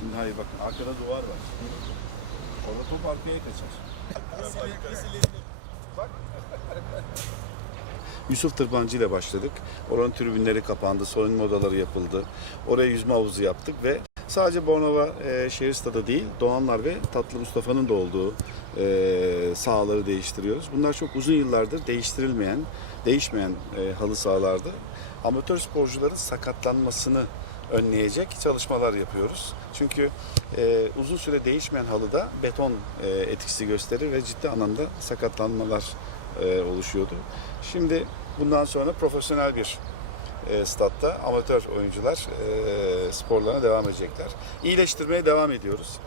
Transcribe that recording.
Şimdi hayır bak arkada duvar var. Orada top arkaya kaçar. Yusuf Tırbancı ile başladık. Oranın tribünleri kapandı, soyunma odaları yapıldı. Oraya yüzme havuzu yaptık ve sadece Bornova e, şehir stadı değil, Doğanlar ve Tatlı Mustafa'nın da olduğu e, sahaları değiştiriyoruz. Bunlar çok uzun yıllardır değiştirilmeyen, değişmeyen e, halı sahalardı. Amatör sporcuların sakatlanmasını önleyecek çalışmalar yapıyoruz. Çünkü e, uzun süre değişmeyen halıda beton e, etkisi gösterir ve ciddi anlamda sakatlanmalar e, oluşuyordu. Şimdi bundan sonra profesyonel bir e, statta amatör oyuncular e, sporlarına devam edecekler. İyileştirmeye devam ediyoruz.